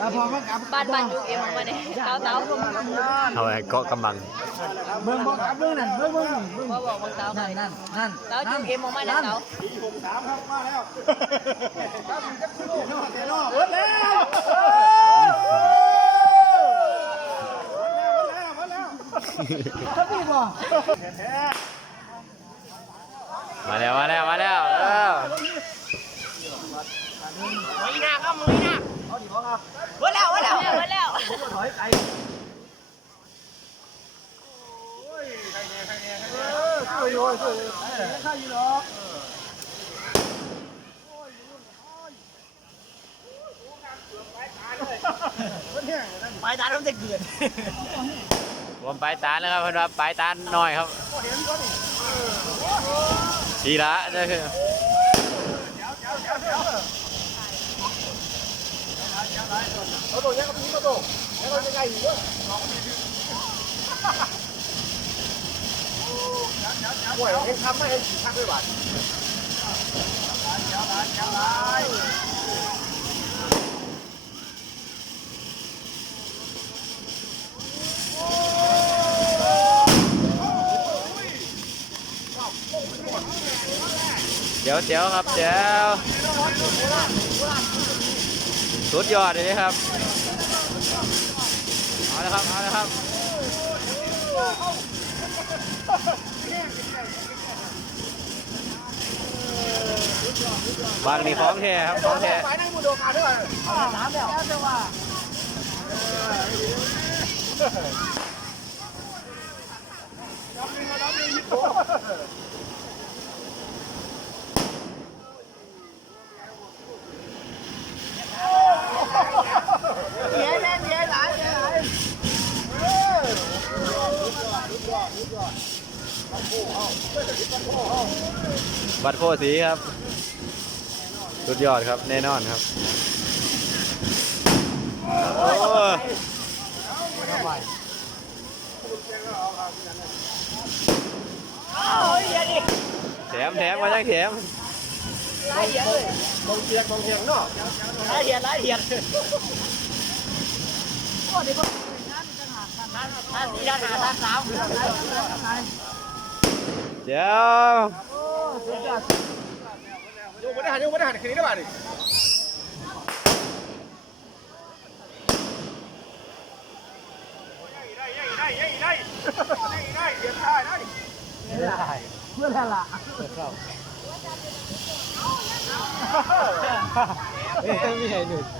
ตาพอมันกลับบ้านบ้านยุคเอ็มมาเนี่ยเต้าเต้าเอาไว้เกาะกำบังเบิ่งบ่กลับเบิ่งนั่นเบิ่งเบิ่งนั่นเบิ่งว่าบอกมึงเต้าหน่นั่อนยนั่นนั่นเต้ายุคเอ็มมาเนี่ยเต้าสามครับมาแล้วเบิดแล้วถ้าพี่บ่มาแล้วมาแล้วมาแล้วเออ ว่าแล้วว่าแล้วว่าแล้วถอยไกลช่วยโยช่วยข้าอยู่หรอกไปตาต้องจะเกิดผมปลายตาแล้วครับเพื่อนว่าปลายตาน้อยครับทีละนี่คือ เอาตัวนี้ก็พี่ก็ตัว แล้วเราจะไงอยู่ด้วยห่วยเห็นทำไม่เห็นสีทักด้วยบาทเดี๋ยวเดี๋ยวครับเดี๋ยวสุดยอดเลยครับ เอาละครับ เอาละครับบางนี่ของแท้ครับของแท้ไปนั่งมือโดกาด้วยน้ำแล้วจะว่า เสียแน่เสียหลายเสียหลาย บัตรโพสีครับ สุดยอดครับ แน่นอนครับโอ้แถมแถมมาจังแถมมองเทียนมองเทียนเนาะหลายเหียดหลายเหียดท่านสี่ท่านห้าท่านสามเจ้าโยกไม่ได้หันโยก ไม่ได้หันคืนนี้ได้ป่ะดิเ